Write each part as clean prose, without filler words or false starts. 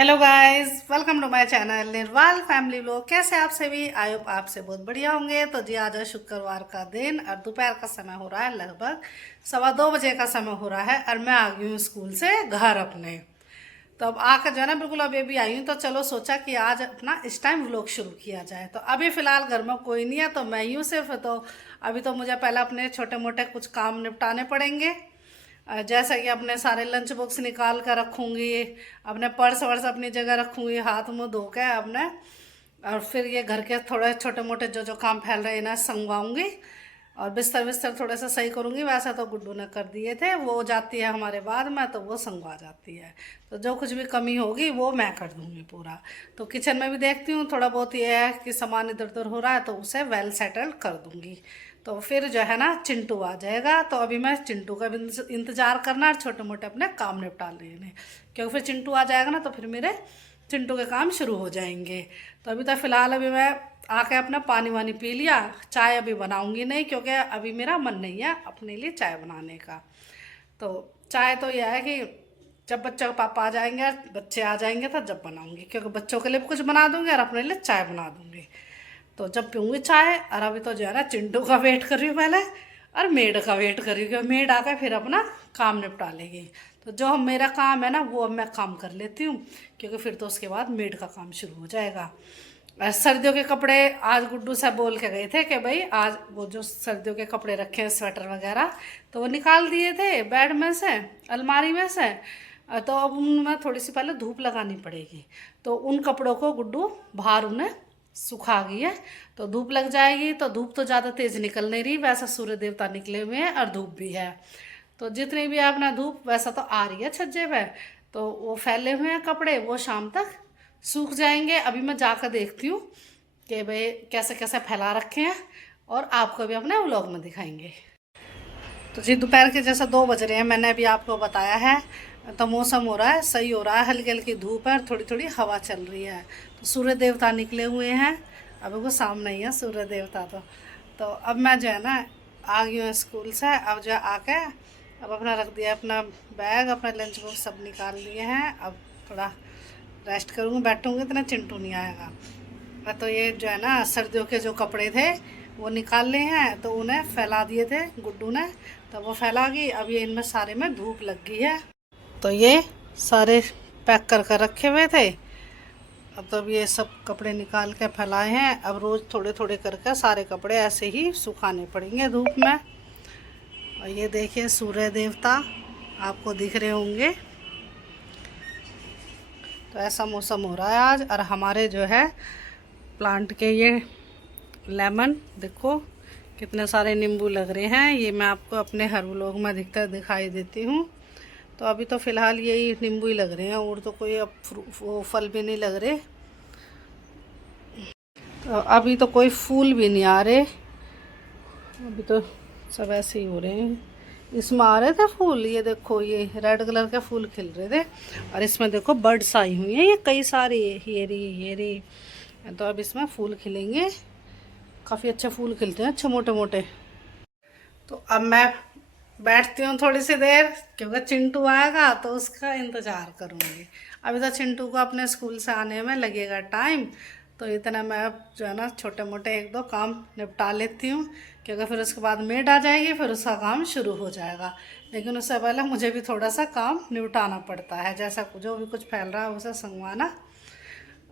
Hello guys, welcome to my channel Nirwal family vlog. कैसे आप सभी? आई होप आप से बहुत बढ़िया होंगे। तो जी आज है शुक्रवार का दिन और दोपहर का समय हो रहा है, लगभग 2:15 बजे का समय हो रहा है और मैं आ गई हूँ स्कूल से घर अपने। तो अब आकर जो है ना बिल्कुल अभी अभी आई हूँ, तो चलो सोचा कि आज अपना इस टाइम व्लॉग शुरू किया जाए। तो अभी फ़िलहाल घर में कोई नहीं है, तो मैं ही हूँ सिर्फ। तो अभी तो मुझे पहले अपने छोटे मोटे कुछ काम निपटाने पड़ेंगे। जैसा कि अपने सारे लंच बॉक्स निकाल कर रखूँगी, अपने पर्स वर्स अपनी जगह रखूँगी, हाथ मुँह धो के अपने। और फिर ये घर के थोड़े छोटे मोटे जो जो काम फैल रहे हैं ना संगवाऊँगी, और बिस्तर बिस्तर थोड़ा सा सही करूँगी। वैसा तो गुड्डू ने कर दिए थे, वो जाती है हमारे बाद में, तो वो संगवा जाती है। तो जो कुछ भी कमी होगी वो मैं कर दूँगी पूरा। तो किचन में भी देखती हूँ, थोड़ा बहुत ये है कि सामान इधर उधर हो रहा है, तो उसे वेल सेटल्ड कर दूँगी। तो फिर जो है ना चिंटू आ जाएगा, तो अभी मैं चिंटू का भी इंतज़ार करना और छोटे मोटे अपने काम निपटा लेने, क्योंकि फिर चिंटू आ जाएगा ना तो फिर मेरे चिंटू के काम शुरू हो जाएंगे। तो अभी तो फ़िलहाल अभी मैं आके अपना पानी वानी पी लिया। चाय अभी बनाऊंगी नहीं, क्योंकि अभी मेरा मन नहीं है अपने लिए चाय बनाने का। तो चाय तो यह है कि जब बच्चों के पापा आ जाएंगे, बच्चे आ जाएंगे तो जब बनाऊंगी, क्योंकि बच्चों के लिए भी कुछ बना दूंगी और अपने लिए चाय बना दूंगी। तो जब पीऊँगी चाय। और अभी तो जो है ना चिंटू का वेट कर रही हूँ पहले, और मेड का वेट कर रही हूँ, क्योंकि मेड आकर फिर अपना काम निपटा लेगी। तो जो मेरा काम है ना वो अब मैं काम कर लेती हूँ, क्योंकि फिर तो उसके बाद मेड का काम शुरू हो जाएगा। सर्दियों के कपड़े आज गुड्डू से बोल के गए थे कि भाई आज वो जो सर्दियों के कपड़े रखे हैं स्वेटर वगैरह, तो वो निकाल दिए थे बेड में से, अलमारी में से। तो अब उनमें थोड़ी सी पहले धूप लगानी पड़ेगी। तो उन कपड़ों को गुड्डू बाहर उन्हें सुखा गई है, तो धूप लग जाएगी। तो धूप तो ज़्यादा तेज़ निकल नहीं रही, वैसा सूर्य देवता निकले हुए हैं और धूप भी है। तो जितनी भी है अपना धूप वैसा तो आ रही है छज्जे पे, तो वो फैले हुए हैं कपड़े, वो शाम तक सूख जाएंगे। अभी मैं जाकर देखती हूँ कि भाई कैसे कैसे फैला रखे हैं, और आपको भी अपने व्लॉग में दिखाएंगे। तो जी दोपहर के जैसा 2 बज रहे हैं, मैंने अभी आपको बताया है। तो मौसम हो रहा है, सही हो रहा है, हल्की हल्की धूप है और थोड़ी थोड़ी हवा चल रही है। तो सूर्य देवता निकले हुए हैं, अब वो सामने ही है सूर्य देवता। तो अब मैं जो है ना आ गई हूँ स्कूल से। अब जो आके अब अपना रख दिया, अपना बैग अपना लंच बॉक्स सब निकाल लिए हैं। अब थोड़ा रेस्ट करूँगी, बैठूँगी, इतना चिंटू नहीं आएगा। तो ये जो है ना सर्दियों के जो कपड़े थे वो निकाल लिए हैं, तो उन्हें फैला दिए थे गुड्डू ने, तो वो फैला गई। अब ये इनमें सारे में धूप लग गई है, तो ये सारे पैक कर कर रखे हुए थे। अब ये सब कपड़े निकाल के फैलाए हैं। अब रोज़ थोड़े थोड़े करके सारे कपड़े ऐसे ही सुखाने पड़ेंगे धूप में। और ये देखिए सूर्य देवता आपको दिख रहे होंगे। तो ऐसा मौसम हो रहा है आज। और हमारे जो है प्लांट के ये लेमन देखो कितने सारे नींबू लग रहे हैं। ये मैं आपको अपने हर व्लॉग में अधिकतर दिखाई देती हूँ। तो अभी तो फ़िलहाल यही नींबू ही लग रहे हैं, और तो कोई अब वो फल भी नहीं लग रहे। तो अभी तो कोई फूल भी नहीं आ रहे, अभी तो सब ऐसे ही हो रहे हैं। इसमें आ रहे थे फूल, ये देखो ये रेड कलर के फूल खिल रहे थे। और इसमें देखो बर्ड्स आई हुई हैं, ये कई सारे, ये रही। तो अब इसमें फूल खिलेंगे, काफ़ी अच्छे फूल खिलते हैं, अच्छे मोटे मोटे। तो अब मैं बैठती हूँ थोड़ी सी देर, क्योंकि चिंटू आएगा तो उसका इंतज़ार करूँगी। अभी तो चिंटू को अपने स्कूल से आने में लगेगा टाइम, तो इतना मैं अब जो है ना छोटे मोटे एक दो काम निपटा लेती हूँ, क्योंकि फिर उसके बाद मेड आ जाएगी, फिर उसका काम शुरू हो जाएगा। लेकिन उससे पहले मुझे भी थोड़ा सा काम निपटाना पड़ता है, जैसा जो भी कुछ फैल रहा है उसे संगवाना,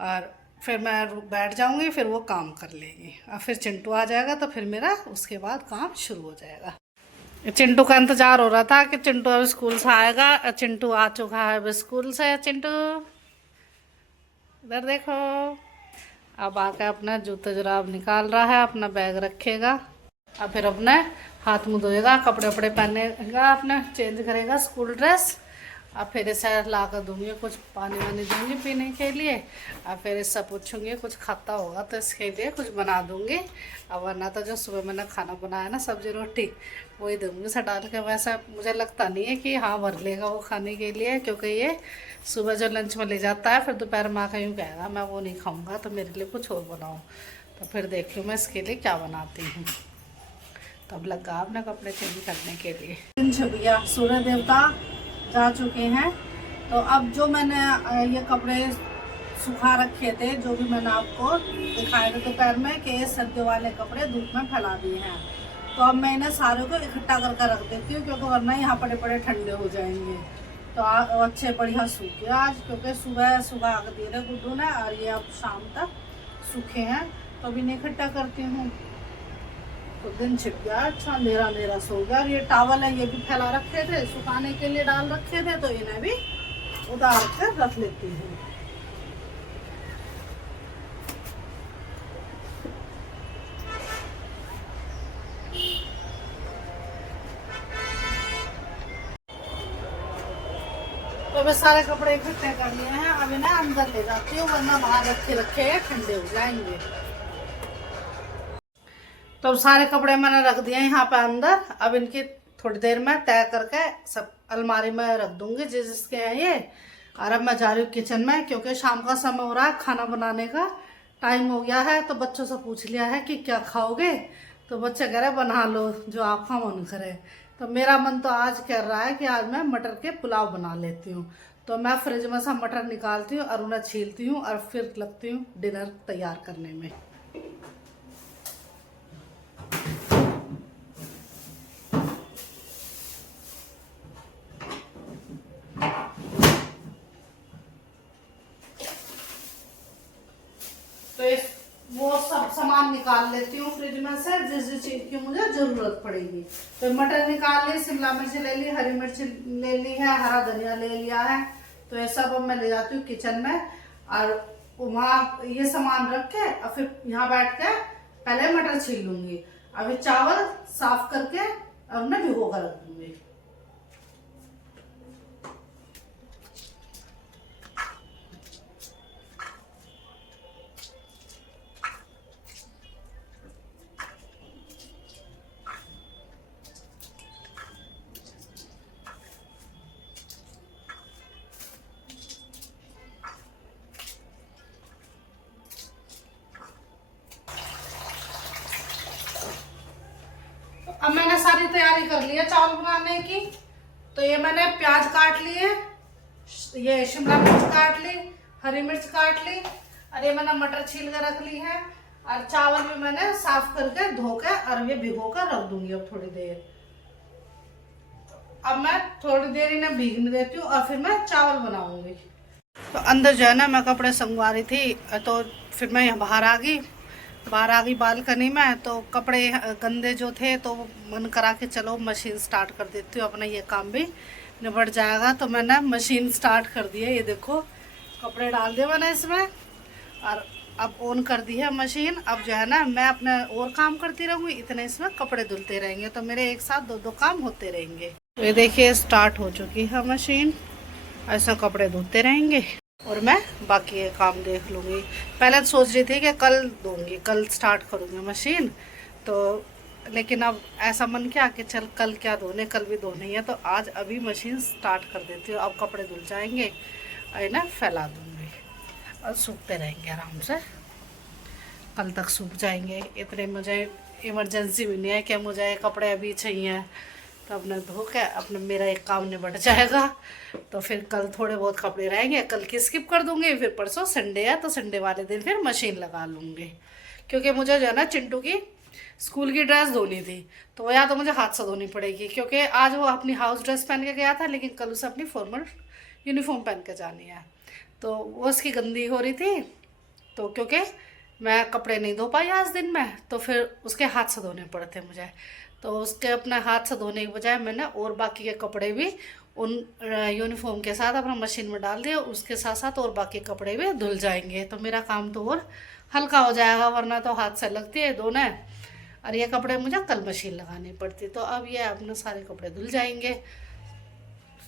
और फिर मैं बैठ जाऊँगी, फिर वो काम कर लेगी। और फिर चिंटू आ जाएगा तो फिर मेरा उसके बाद काम शुरू हो जाएगा। चिंटू का इंतजार हो रहा था कि चिंटू अब स्कूल से आएगा। चिंटू आ चुका है अब स्कूल से। चिंटू इधर देखो, अब आकर अपना जूते जुराब निकाल रहा है, अपना बैग रखेगा, अब फिर अपने हाथ मुँह धोएगा, कपड़े वपड़े पहनेगा, अपने चेंज करेगा स्कूल ड्रेस। अब फिर इसे ला कर दूँगी, कुछ पानी वानी दूँगी पीने के लिए। अब फिर इससे पूछूँगी कुछ खाता होगा तो इसके लिए कुछ बना दूँगी। अब वरना तो जो सुबह मैंने खाना बनाया ना सब्ज़ी रोटी, वही दूँगी उसे डाल के। वैसा मुझे लगता नहीं है कि हाँ भर लेगा वो खाने के लिए, क्योंकि ये सुबह जो लंच में ले जाता है, फिर दोपहर में आकर यूँ कहेगा मैं वो नहीं खाऊँगा, तो मेरे लिए कुछ और बनाओ। तो फिर देखती हूँ मैं इसके लिए क्या बनाती हूँ। तब लगा अपने कपड़े चेंज करने के लिए। भैया सूर्य देवता जा चुके हैं तो अब जो मैंने ये कपड़े सुखा रखे थे, जो भी मैंने आपको दिखाए थे दोपहर में कि ये सर्दियों वाले कपड़े धूप में फैला दिए हैं, तो अब मैं इन्हें सारे को इकट्ठा करके रख देती हूँ, क्योंकि वरना यहाँ बड़े बड़े ठंडे हो जाएंगे। तो अच्छे बढ़िया सूखे आज, क्योंकि सुबह सुबह आग दिए थे गुड्डू ने, और ये अब शाम तक सूखे हैं। तो अब इन्हें इकट्ठा करती हूँ। तो दिन छिप गया, अच्छा अंधेरा अंधेरा सो गया। और ये टावल है, ये भी फैला रखे थे, सुखाने के लिए डाल रखे थे, तो इन्हें भी उतार कर रख लेती हूँ। तो मैं सारे कपड़े इकट्ठे कर लिए हैं, अब इन्हें अंदर ले जाती हूँ, वरना बाहर रखे रखे ठंडे हो जाएंगे। तो सारे कपड़े मैंने रख दिए यहाँ पे अंदर। अब इनकी थोड़ी देर में तय करके सब अलमारी में रख दूंगी जिसके हैं ये। और अब मैं जा रही हूँ किचन में, क्योंकि शाम का समय हो रहा है, खाना बनाने का टाइम हो गया है। तो बच्चों से पूछ लिया है कि क्या खाओगे, तो बच्चे कह रहे बना लो जो आपका मन करे। तो मेरा मन तो आज कर रहा है कि आज मैं मटर के पुलाव बना लेती हूँ। तो मैं फ्रिज में से मटर निकालती हूँ और उन्हें छीलती हूँ, और फिर लगती हूँ डिनर तैयार करने में। तो इस वो सब सामान निकाल लेती हूँ फ्रिज में से, जिस जिस चीज की मुझे जरूरत पड़ेगी। तो मटर निकाल ली, शिमला मिर्च ले ली, हरी मिर्च ले ली है, हरा धनिया ले लिया है। तो ये सब अब मैं ले जाती हूँ किचन में, और वहाँ ये सामान रख के और फिर यहाँ बैठ के पहले मटर छील लूंगी। अभी चावल साफ करके और उन्हें भिगो कर रख दूंगी। अब मैंने सारी तैयारी कर ली है चावल बनाने की। तो ये मैंने प्याज काट लिए, ये शिमला मिर्च काट ली, हरी मिर्च काट ली, और ये मैंने मटर छील कर रख ली है। और चावल भी मैंने साफ करके धो के और ये भिगो कर रख दूंगी अब थोड़ी देर। अब मैं थोड़ी देर इन्हें भीगने देती हूँ और फिर मैं चावल बनाऊंगी। तो अंदर जो है ना मैं कपड़े संगवा रही थी, तो फिर मैं यहाँ बाहर आ गई बालकनी में। तो कपड़े गंदे जो थे, तो मन करा के चलो मशीन स्टार्ट कर देती हूँ, अपना ये काम भी निबट जाएगा। तो मैंने मशीन स्टार्ट कर दी है, ये देखो कपड़े डाल दिए मैंने इसमें, और अब ऑन कर दी है मशीन। अब जो है ना मैं अपना और काम करती रहूँगी, इतने इसमें कपड़े धुलते रहेंगे, तो मेरे एक साथ दो दो काम होते रहेंगे। तो ये देखिए स्टार्ट हो चुकी है मशीन, ऐसा कपड़े धोते रहेंगे और मैं बाकी ये काम देख लूँगी। पहले तो सोच रही थी कि कल दूँगी, कल स्टार्ट करूँगी मशीन, तो लेकिन अब ऐसा मन किया कि चल कल क्या धोने, कल भी धोने ही है, तो आज अभी मशीन स्टार्ट कर देती हूँ। अब कपड़े धुल जाएंगे और ना फैला दूँगी और सूखते रहेंगे आराम से, कल तक सूख जाएंगे। इतने मुझे इमरजेंसी भी नहीं है कि मुझे कपड़े अभी चाहिए, तो अपने धो के अपने मेरा एक काम निबट जाएगा। तो फिर कल थोड़े बहुत कपड़े रहेंगे, कल की स्किप कर दूँगी। फिर परसों संडे है, तो संडे वाले दिन फिर मशीन लगा लूँगी, क्योंकि मुझे जो है ना चिंटू की स्कूल की ड्रेस धोनी थी, तो वो या तो मुझे हाथ से धोनी पड़ेगी, क्योंकि आज वो अपनी हाउस ड्रेस पहन के गया था, लेकिन कल उसे अपनी फॉर्मल यूनिफॉर्म पहन के जानी है। तो वो उसकी गंदी हो रही थी, तो क्योंकि मैं कपड़े नहीं धो पाई आज दिन में, तो फिर उसके हाथ से धोने पड़ते मुझे। तो उसके अपने हाथ से धोने की बजाय मैंने और बाकी के कपड़े भी उन यूनिफॉर्म के साथ अपना मशीन में डाल दिया, उसके साथ साथ और बाकी कपड़े भी धुल जाएंगे, तो मेरा काम तो और हल्का हो जाएगा, वरना तो हाथ से लगती है धोने, और ये कपड़े मुझे कल मशीन लगानी पड़ती। तो अब ये अपने सारे कपड़े धुल जाएंगे।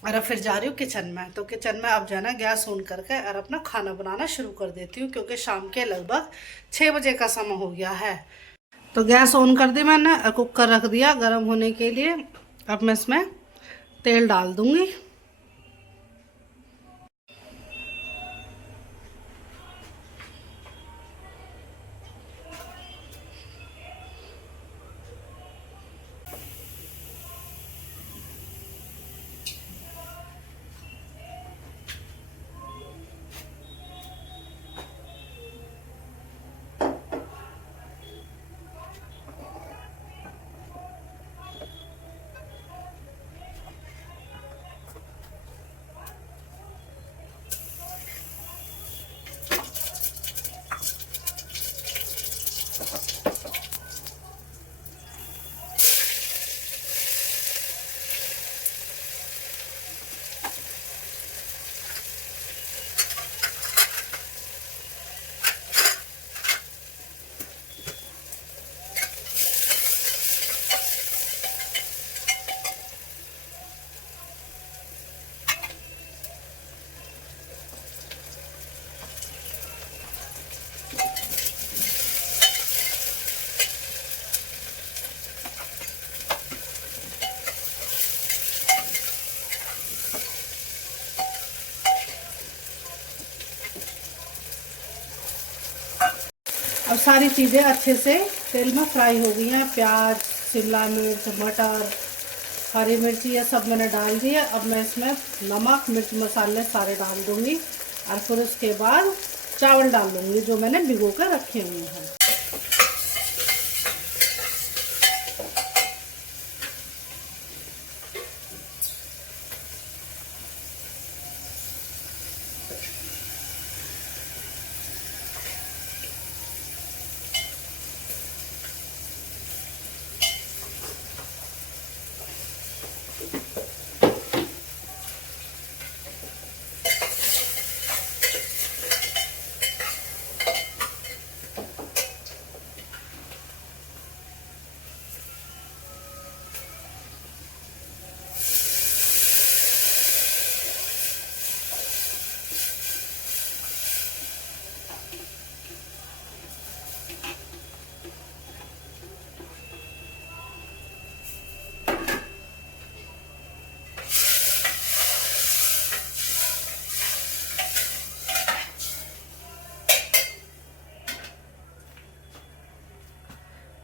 और अब फिर जा रही हूँ किचन में। तो किचन में अब जो है ना गैस ऑन करके और अपना खाना बनाना शुरू कर देती हूँ, क्योंकि शाम के लगभग 6 बजे का समय हो गया है। तो गैस ऑन कर दी मैंने, कुकर रख दिया गर्म होने के लिए। अब मैं इसमें तेल डाल दूंगी। अब सारी चीज़ें अच्छे से तेल में फ्राई हो गई हैं। प्याज, शिमला मिर्च, मटर, हरी मिर्ची ये सब मैंने डाल दिया। अब मैं इसमें नमक, मिर्च, मसाले सारे डाल दूँगी और फिर उसके बाद चावल डाल दूँगी जो मैंने भिगो कर रखे हुए हैं।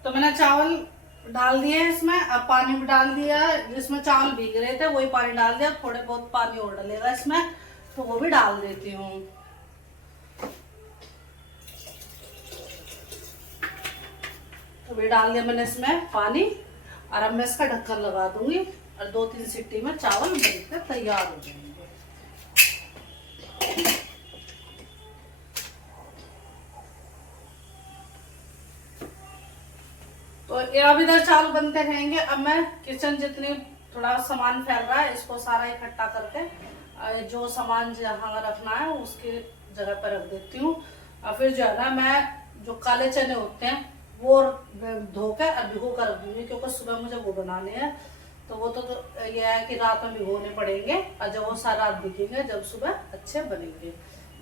तो मैंने चावल डाल दिए हैं इसमें। अब पानी भी डाल दिया, जिसमें चावल भीग रहे थे वही पानी डाल दिया। थोड़े बहुत पानी और डलेगा इसमें, तो वो भी डाल देती हूँ। तो भी डाल दिया मैंने इसमें पानी और अब मैं इसका ढक्कन लगा दूंगी और 2-3 सीटी में चावल बनकर तैयार हो जाएंगे। तो ये अब इधर चावल बनते रहेंगे। अब मैं किचन जितनी थोड़ा सामान फैल रहा है इसको सारा इकट्ठा करके जो सामान जहाँ रखना है उसकी जगह पर रख देती हूँ। और फिर जो है ना, मैं जो काले चने होते हैं वो धो कर और भिगो कर रख दूंगी, क्योंकि सुबह मुझे वो बनाने हैं। तो वो तो ये है कि रात में भिगोने पड़ेंगे और जब वो सारा रात भिगेंगे जब सुबह अच्छे बनेंगे,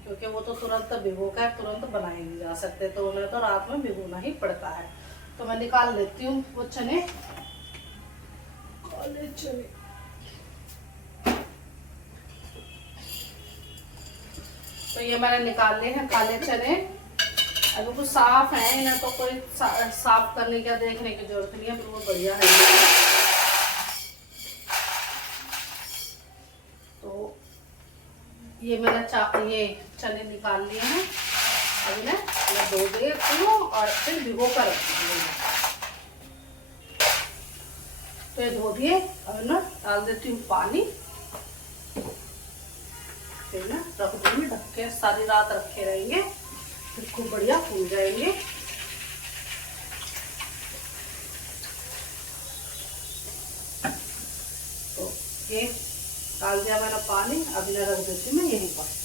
क्योंकि वो तो तुरंत भिगो कर तुरंत बनाए नहीं जा सकते, तो उन्हें तो रात में भिगोना ही पड़ता है। तो मैं निकाल लेती हूँ वो चने, काले चने। तो ये मैंने निकाल लिए हैं काले चने। अगर कुछ साफ है, इन्हें तो कोई साफ करने की, देखने की जरूरत नहीं है, बिल्कुल बढ़िया है। तो ये मैंने ये चने निकाल लिए हैं। अब इन्हें मैं धो देती हूँ और फिर भिगो कर रखती हूँ। तो ये धो दिए, अब ना डाल देती हूँ पानी, फिर ना रख दूंगी ढक के। सारी रात रखे रहेंगे, फिर खूब बढ़िया फूल जाएंगे। तो ये डाल दिया मैंने पानी, अब इन्हें रख देती हूँ मैं यहीं पर।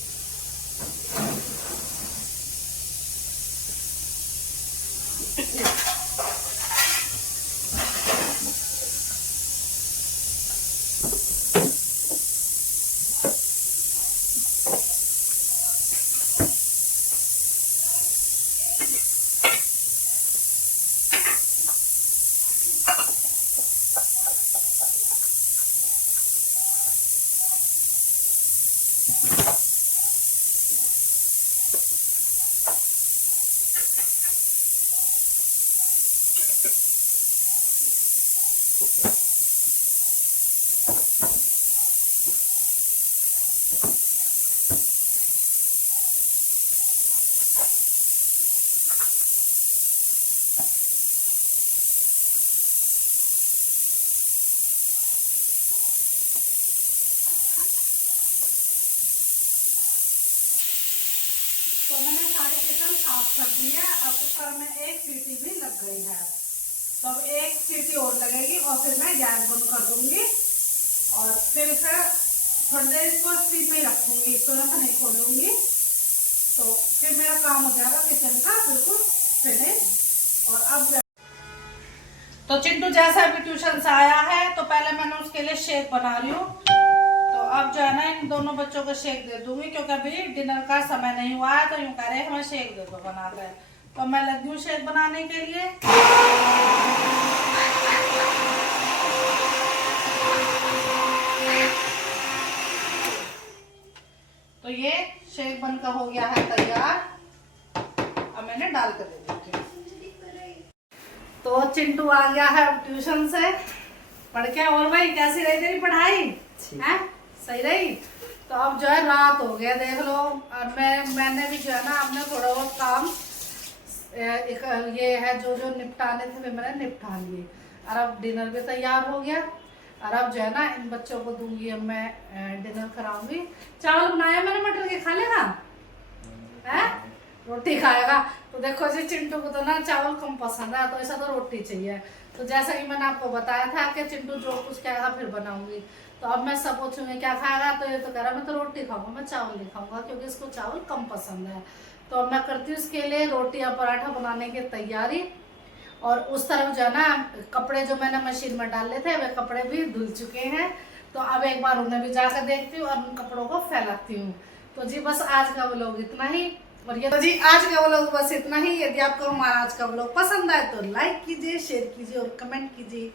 तो मैंने सारे किचन साफ कर दी है। अब कुकर में एक सीटी भी लग गई है, तो अब एक सीटी और लगेगी और फिर मैं गैस बंद कर दूंगी और फिर थोड़ी देर इसको स्टीम में रखूंगी, तुरंत नहीं खोलूंगी। तो फिर मेरा काम हो जाएगा किचन का बिल्कुल फिनिश। और अब तो चिंटू जैसा भी ट्यूशन से आया है, तो पहले मैंने उसके लिए शेक बना रही हूँ। तो अब जो है ना, इन दोनों बच्चों को शेक दे दूंगी, क्योंकि अभी डिनर का समय नहीं हुआ है। तो यूं कह रहे हैं हमें शेक दे दो बना कर। तो मैं लगी हूँ शेक बनाने के लिए। तो ये शेक बनकर हो गया है तैयार। अब मैंने डाल कर दे दी। तो चिंटू आ गया है ट्यूशन से पढ़ के। और भाई कैसी रही तेरी पढ़ाई? है सही रही? तो अब जो है रात हो गया देख लो, और मैंने भी जो है ना अपने थोड़ा बहुत काम एक ये है जो निपटाने थे वे मैंने निपटा लिए। और अब डिनर भी तैयार हो गया, और अब जो है ना इन बच्चों को दूंगी, अब मैं डिनर कराऊंगी। चावल बनाया मैंने मटर के, खा लेगा? है रोटी खाएगा। तो देखो जी चिंटू को तो ना चावल कम पसंद है, तो ऐसा तो रोटी चाहिए। तो जैसा कि मैंने आपको बताया था कि चिंटू जो कुछ कहेगा फिर बनाऊंगी। तो अब मैं सब पूछूंगी क्या खाएगा, तो ये तो कह रहा मैं तो रोटी खाऊंगा, मैं चावल नहीं खाऊंगा, क्योंकि इसको चावल कम पसंद है। तो अब मैं करती हूँ इसके लिए रोटी या पराठा बनाने की तैयारी। और उस तरफ जो है ना कपड़े जो मैंने मशीन में डाले थे वे कपड़े भी धुल चुके हैं। तो अब एक बार उन्हें भी जाकर देखती हूँ और उन कपड़ों को फैलाती हूँ। तो जी बस आज का व्लॉग इतना ही। और ये तो जी आज का व्लॉग बस इतना ही। यदि आपको हमारा आज का व्लॉग पसंद आए तो लाइक कीजिए, शेयर कीजिए और कमेंट कीजिए।